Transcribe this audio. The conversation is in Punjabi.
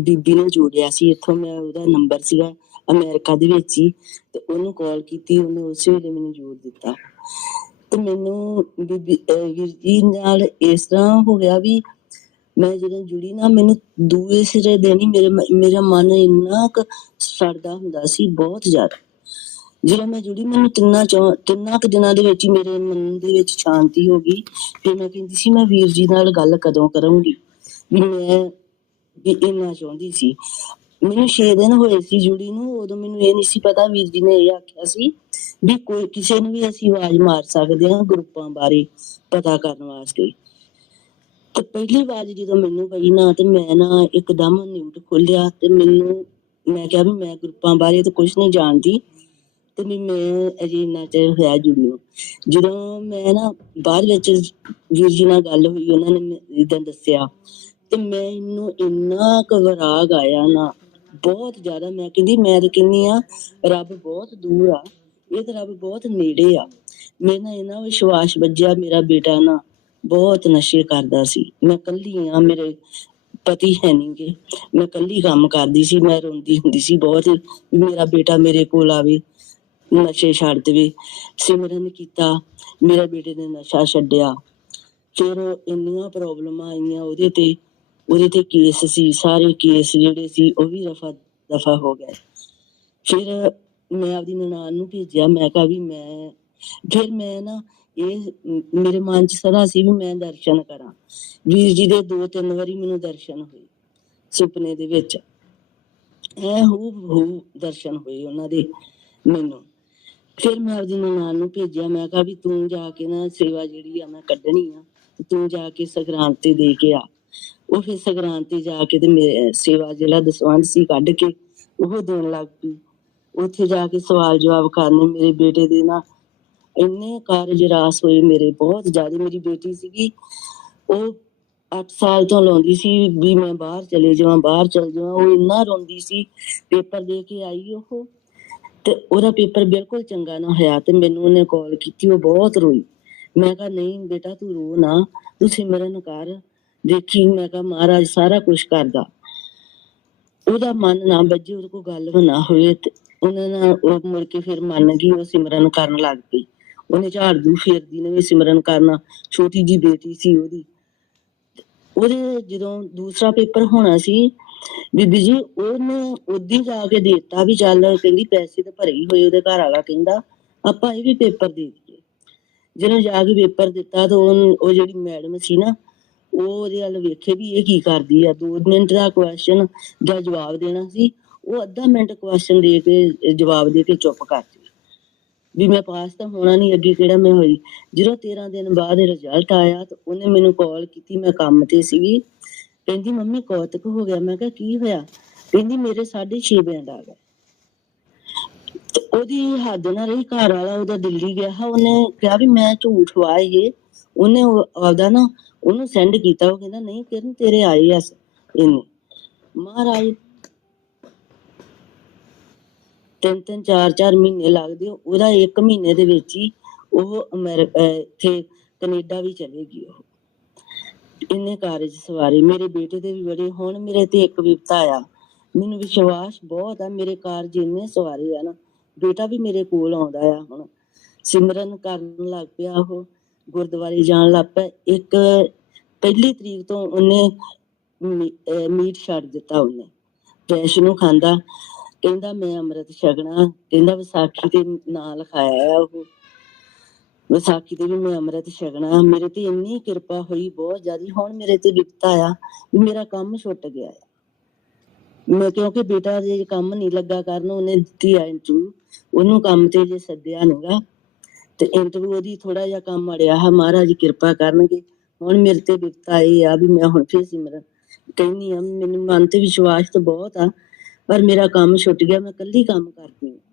ਬੀਬੀ ਨੇ ਜੋੜਿਆ ਸੀ, ਇੱਥੋਂ ਮੈਂ ਉਹਦਾ ਨੰਬਰ ਸੀਗਾ ਅਮਰੀਕਾ ਦੇ ਵਿੱਚ ਹੀ, ਤੇ ਉਹਨੂੰ ਕਾਲ ਕੀਤੀ, ਉਹਨੇ ਉਸੇ ਵੇਲੇ ਮੈਨੂੰ ਜੋੜ ਦਿੱਤਾ। ਤੇ ਮੈਨੂੰ ਬੀਬੀ ਜੀ ਨਾਲ ਇਸ ਤਰ੍ਹਾਂ ਹੋ ਗਿਆ ਵੀ ਮੈਂ ਜਦੋਂ ਜੁੜੀ ਨਾ, ਮੈਨੂੰ ਦੂਏ ਸਿਰੇ ਦੇਣੀ ਮੇਰੇ ਮੇਰਾ ਮਨ ਇੰਨਾ ਕੁ ਸੜਦਾ ਹੁੰਦਾ ਸੀ, ਬਹੁਤ ਜ਼ਿਆਦਾ। ਜਦੋਂ ਮੈਂ ਜੁੜੀ, ਮੈਨੂੰ ਤਿੰਨਾਂ ਚੋਂ, ਤਿੰਨਾਂ ਕੁ ਦਿਨਾਂ ਦੇ ਵਿੱਚ ਹੀ ਮੇਰੇ ਮਨ ਦੇ ਵਿੱਚ ਸ਼ਾਂਤੀ ਹੋ ਗਈ। ਫਿਰ ਮੈਂ ਕਹਿੰਦੀ ਸੀ, ਮੈਂ ਵੀਰ ਜੀ ਨਾਲ ਗੱਲ ਕਦੋਂ ਕਰਾਂਗੀ? ਵੀ ਮੈਂ ਵੀ ਇੰਨਾ ਚਾਹੁੰਦੀ ਸੀ। ਮੈਨੂੰ 6 ਦਿਨ ਹੋਏ ਸੀ ਜੁੜੀ ਨੂੰ, ਉਦੋਂ ਮੈਨੂੰ ਇਹ ਨਹੀਂ ਸੀ ਪਤਾ ਵੀਰ ਜੀ ਨੇ ਇਹ ਆਖਿਆ ਸੀ ਵੀ ਕੋਈ ਕਿਸੇ ਨੂੰ ਵੀ ਅਸੀਂ ਆਵਾਜ਼ ਮਾਰ ਸਕਦੇ ਹਾਂ ਗਰੁੱਪਾਂ ਬਾਰੇ ਪਤਾ ਕਰਨ ਵਾਸਤੇ। ਤੇ ਪਹਿਲੀ ਆਵਾਜ਼ ਜਦੋਂ ਮੈਨੂੰ ਪਈ ਨਾ, ਤੇ ਮੈਂ ਨਾ ਇੱਕਦਮ ਨਿਊਟ ਖੋਲਿਆ ਤੇ ਮੈਨੂੰ, ਮੈਂ ਕਿਹਾ ਵੀ ਮੈਂ ਗਰੁੱਪਾਂ ਬਾਰੇ ਤਾਂ ਕੁਝ ਨਹੀਂ ਜਾਣਦੀ, ਤੇ ਵੀ ਮੈਂ ਅਜੇ ਇੰਨਾ ਚਿਰ ਹੋਇਆ ਜੁੜੀ ਨੂੰ। ਜਦੋਂ ਮੈਂ ਨਾ ਬਾਅਦ ਵਿੱਚ ਵੀਰ ਜੀ ਨਾਲ ਗੱਲ ਹੋਈ, ਉਹਨਾਂ ਨੇ ਇਦਾਂ ਦੱਸਿਆ ਤੇ ਮੈਂ ਇਹਨੂੰ ਇੰਨਾ ਘਬਰਾਗ ਆਇਆ ਨਾ, ਬਹੁਤ ਜ਼ਿਆਦਾ ਮੈਂ ਕਹਿੰਦੀ, ਮੈਂ ਤਾਂ ਕਹਿੰਦੀ ਆ ਰੱਬ ਬਹੁਤ ਦੂਰ ਆ, ਇਹ ਤਾਂ ਰੱਬ ਬਹੁਤ ਨੇੜੇ ਆ। ਮੇਰੇ ਇਹਨਾਂ ਵਿਸ਼ਵਾਸ ਵੱਜਿਆ, ਮੇਰਾ ਬੇਟਾ ਨਾ ਬਹੁਤ ਨਸ਼ੇ ਕਰਦਾ ਸੀ। ਮੈਂ ਕੱਲੀ ਆ ਮੇਰੇ ਪਤੀ ਹੈ ਨਹੀਂਗੇ ਮੈਂ ਕੱਲੀ ਕੰਮ ਕਰਦੀ ਸੀ, ਮੈਂ ਰੋਂਦੀ ਹੁੰਦੀ ਸੀ ਬਹੁਤ ਮੇਰਾ ਬੇਟਾ ਮੇਰੇ ਕੋਲ ਆਵੇ, ਨਸ਼ੇ ਛੱਡ ਦੇਵੇ। ਸਿਮਰਨ ਕੀਤਾ, ਮੇਰੇ ਬੇਟੇ ਨੇ ਨਸ਼ਾ ਛੱਡਿਆ। ਫਿਰ ਇੰਨੀਆਂ ਪ੍ਰੋਬਲਮਾਂ ਆਈਆਂ ਉਹਦੇ ਤੇ ਉਹਦੇ ਤੇ ਕੇਸ ਸੀ, ਸਾਰੇ ਕੇਸ ਜਿਹੜੇ ਸੀ ਉਹ ਵੀ ਰਫਾ ਦਫਾ ਹੋ ਗਏ। ਫਿਰ ਮੈਂ ਆਪਦੀ ਨਨਾਣ ਨੂੰ ਭੇਜਿਆ, ਮੈਂ ਕਿਹਾ ਵੀ ਮੈਂ, ਫਿਰ ਮੈਂ ਨਾ ਇਹ ਮ- ਮੇਰੇ ਮਨ ਚ ਸਦਾ ਸੀ ਵੀ ਮੈਂ ਦਰਸ਼ਨ ਕਰਾਂ। ਵੀਰ ਜੀ ਦੇ ਦੋ ਤਿੰਨ ਵਾਰੀ ਮੈਨੂੰ ਦਰਸ਼ਨ ਹੋਏ ਸੁਪਨੇ ਦੇ ਵਿੱਚ। ਐ ਹੂ ਹੂ ਦਰਸ਼ਨ ਹੋਏ ਉਹਨਾਂ ਦੇ ਮੈਨੂੰ। ਫਿਰ ਮੈਂ ਆਪਦੀ ਨਨਾਣ ਨੂੰ ਭੇਜਿਆ, ਮੈਂ ਕਿਹਾ ਵੀ ਤੂੰ ਜਾ ਕੇ ਨਾ ਸੇਵਾ ਜਿਹੜੀ ਆ ਮੈਂ ਕੱਢਣੀ ਆ ਤੇ ਤੂੰ ਜਾ ਕੇ ਸੰਗਰਾਂਦ ਤੇ ਦੇ ਕੇ ਆ। ਉਹ ਫਿਰ ਸੰਗਰਾਂਦ ਜਾ ਕੇ ਤੇ ਸੇਵਾ ਜਿਹੜਾ ਦਸਵੰਧ ਸੀ ਕੱਢ ਕੇ ਉਹ ਦੇਣ ਲੱਗ ਪਈ। ਉੱਥੇ ਜਾ ਕੇ ਸਵਾਲ ਜਵਾਬ ਕਰਨੇ ਮੇਰੇ ਬੇਟੇ ਦੇ ਨਾ। ਇੰਨੇ ਕਾਰਜ ਰਾਸ ਹੋਏ ਮੇਰੇ, ਬਹੁਤ ਜ਼ਿਆਦਾ ਮੇਰੀ ਬੇਟੀ ਸੀਗੀ। ਉਹ 8 ਸਾਲ ਤੋਂ ਲਾਉਂਦੀ ਸੀ ਵੀ ਮੈਂ ਬਾਹਰ ਚਲੇ ਜਾਵਾਂ, ਬਾਹਰ ਚਲ ਜਾਵਾਂ। ਉਹ ਇੰਨਾ ਰੋਂਦੀ ਸੀ, ਪੇਪਰ ਦੇ ਕੇ ਆਈ ਉਹ। ਤੇ ਉਹਦਾ ਪੇਪਰ ਬਿਲਕੁਲ ਚੰਗਾ ਨਾ ਹੋਇਆ ਤੇ ਮੈਨੂੰ ਉਹਨੇ ਕਾਲ ਕੀਤੀ, ਉਹ ਬਹੁਤ ਰੋਈ। ਮੈਂ ਕਿਹਾ, ਨਹੀਂ ਬੇਟਾ, ਤੂੰ ਰੋ ਨਾ। ਤੂੰ ਸਿਮਰਨ ਕਰ। ਦੇਖੀ ਮੈਂ ਕਿਹਾ ਮਹਾਰਾਜ ਸਾਰਾ ਕੁਝ ਕਰਦਾ। ਉਹਦਾ ਮਨ ਨਾ ਬੱਜੇ ਉਹਦੇ ਕੋਲ ਗੱਲ ਨਾ ਹੋਏ ਤੇ ਉਹਨਾਂ ਨਾਲ ਉਹ ਮੁੜ ਕੇ ਫਿਰ ਮੰਨ ਗਈ, ਉਹ ਸਿਮਰਨ ਕਰਨ ਲੱਗ ਪਈ। ਉਹਨੇ ਝਾੜੂ ਫੇਰਦੀ ਨੇ ਵੀ ਸਿਮਰਨ ਕਰਨਾ, ਛੋਟੀ ਜੀ ਬੇਟੀ ਸੀ ਉਹਦੀ। ਉਹਦੇ ਜਦੋਂ ਦੂਸਰਾ ਪੇਪਰ ਹੋਣਾ ਸੀ, ਬੀਬੀ ਜੀ, ਉਹਨੇ ਉਦੀ ਜਾ ਕੇ ਦੇ ਦਿੱਤਾ ਵੀ ਚੱਲ ਕਹਿੰਦੀ ਪੈਸੇ ਤਾਂ ਭਰੇ ਹੀ ਹੋਏ ਉਹਦੇ ਘਰ ਵਾਲਾ ਕਹਿੰਦਾ, ਆਪਾਂ ਇਹ ਵੀ ਪੇਪਰ ਦੇ ਦਈਏ। ਜਦੋਂ ਜਾ ਕੇ ਪੇਪਰ ਦਿੱਤਾ ਤਾਂ ਉਹ ਉਹ ਜਿਹੜੀ ਮੈਡਮ ਸੀ ਨਾ ਉਹ ਉਹਦੇ ਵੱਲ ਵੇਖੇ ਵੀ ਇਹ ਕੀ ਕਰਦੀ ਆ। 2 ਮਿੰਟ ਦਾ ਕੁਐਸਚਨ ਦਾ ਜਵਾਬ ਦੇਣਾ ਸੀ। ਉਹ ਅੱਧਾ ਮਿੰਟ ਕੁਐਸਚਨ ਦੇ ਕੇ, ਜਵਾਬ ਦੇ ਕੇ ਚੁੱਪ ਕਰਦੀ। ਵੀ ਮੈਂ ਪਾਸ ਤਾਂ ਹੋਣਾ ਨਹੀਂ ਅੱਗੇ ਕਿਹੜਾ ਮੈਂ ਹੋਈ? ਜਦੋਂ 13 ਦਿਨ ਬਾਅਦ ਰਿਜ਼ਲਟ ਆਇਆ ਤਾਂ ਉਹਨੇ ਮੈਨੂੰ ਕਾਲ ਕੀਤੀ, ਮੈਂ ਕੰਮ ਤੇ ਸੀਗੀ। ਕਹਿੰਦੀ, ਮੰਮੀ, ਕੌਤਕ ਹੋ ਗਿਆ। ਮੈਂ ਕਿਹਾ, ਕੀ ਹੋਇਆ? ਕਹਿੰਦੀ, ਮੇਰੇ 6.5 ਬੈਂਡ ਆ ਗਏ। ਤੇ ਉਹਦੀ ਹੱਦ ਨਾ ਰਹੀ, ਘਰ ਵਾਲਾ ਉਹਦਾ ਦਿੱਲੀ ਗਿਆ। ਉਹਨੇ ਕਿਹਾ ਵੀ ਮੈਂ ਝੂਠ ਵਾ ਇਹ ਉਹਨੇ ਉਹ ਆਪਦਾ ਨਾ ਉਹਨੂੰ ਸੈਂਡ ਕੀਤਾ, ਉਹ ਕਹਿੰਦਾ, ਨਹੀਂ ਕਿਰਨ, ਤੇਰੇ ਆਏ ਆ ਇਹਨੇ। ਮਹਾਰਾਜ, ਤਿੰਨ ਤਿੰਨ, ਚਾਰ ਚਾਰ ਮਹੀਨੇ ਲੱਗਦੇ ਉਹਦਾ ਇੱਕ ਮਹੀਨੇ ਦੇ ਵਿੱਚ ਹੀ ਉਹ ਅਮਰੀਕਾ ਇੱਥੇ ਕੈਨੇਡਾ ਵੀ ਚਲੇਗੀ ਉਹ। ਇੰਨੇ ਕਾਰਜ ਸਵਾਰੇ, ਮੇਰੇ ਬੇਟੇ ਦੇ ਵੀ ਬੜੇ, ਹੁਣ ਮੇਰੇ ਤੇ ਇੱਕ ਵਿਪਤਾ ਆ। ਮੈਨੂੰ ਵਿਸ਼ਵਾਸ ਬਹੁਤ ਆ, ਮੇਰੇ ਕਾਰਜ ਇੰਨੇ ਸਵਾਰੇ ਆ ਨਾ, ਬੇਟਾ ਵੀ ਮੇਰੇ ਕੋਲ ਆਉਂਦਾ ਆ ਹੁਣ। ਸਿਮਰਨ ਕਰਨ ਲੱਗ ਪਿਆ ਉਹ। ਗੁਰਦੁਆਰੇ ਜਾਣ ਲੱਗ ਪਿਆ ਇੱਕ ਪਹਿਲੀ ਤਰੀਕ ਤੋਂ ਉਹਨੇ ਮੀਟ ਛੱਡ ਦਿੱਤਾ ਉਹਨੇ। ਵੈਸ਼ਨੂੰ ਖਾਂਦਾ, ਕਹਿੰਦਾ, ਮੈਂ ਅੰਮ੍ਰਿਤ ਛਕਣਾ। ਕਹਿੰਦਾ, ਵਿਸਾਖੀ ਦੇ ਨਾਂ ਲਿਖਾਇਆ ਆ ਉਹ। ਵਿਸਾਖੀ ਤੇ ਵੀ ਮੈਂ ਅੰਮ੍ਰਿਤ ਛਕਣਾ। ਮੇਰੇ ਤੇ ਇੰਨੀ ਕਿਰਪਾ ਹੋਈ ਬਹੁਤ ਜ਼ਿਆਦੀ। ਹੁਣ ਮੇਰੇ ਤੇ ਵਿਪਤਾ ਆ ਮੇਰਾ ਕੰਮ ਛੁੱਟ ਗਿਆ ਆ। ਮੈਂ ਕਿਉਂਕਿ ਬੇਟਾ ਜੇ ਕੰਮ ਨਹੀਂ ਲੱਗਾ ਕਰਨ, ਉਹਨੇ ਦਿੱਤੀ ਆ ਇੰਟਰਵਿਊ ਉਹਨੂੰ ਕੰਮ ਤੇ ਜੇ ਸੱਦਿਆ ਨਹੀਂਗਾ ਤੇ ਇੰਟਰਵਿਊ ਉਹਦੀ ਥੋੜਾ ਜਿਹਾ ਕੰਮ ਅੜਿਆ ਹੈ, ਮਹਾਰਾਜ ਕਿਰਪਾ ਕਰਨਗੇ। ਹੁਣ ਮੇਰੇ ਤੇ ਬਿਪਤਾ ਇਹ ਆ ਵੀ ਮੈਂ ਹੁਣ ਫੇਰ ਸਿਮਰਨ ਕਹਿੰਦੀ ਆ ਮੈਨੂੰ ਮਨ ਤੇ ਵਿਸ਼ਵਾਸ ਤਾਂ ਬਹੁਤ ਆ, ਪਰ ਮੇਰਾ ਕੰਮ ਛੁੱਟ ਗਿਆ, ਮੈਂ ਇਕੱਲੀ ਕੰਮ ਕਰਦੀ ਹਾਂ।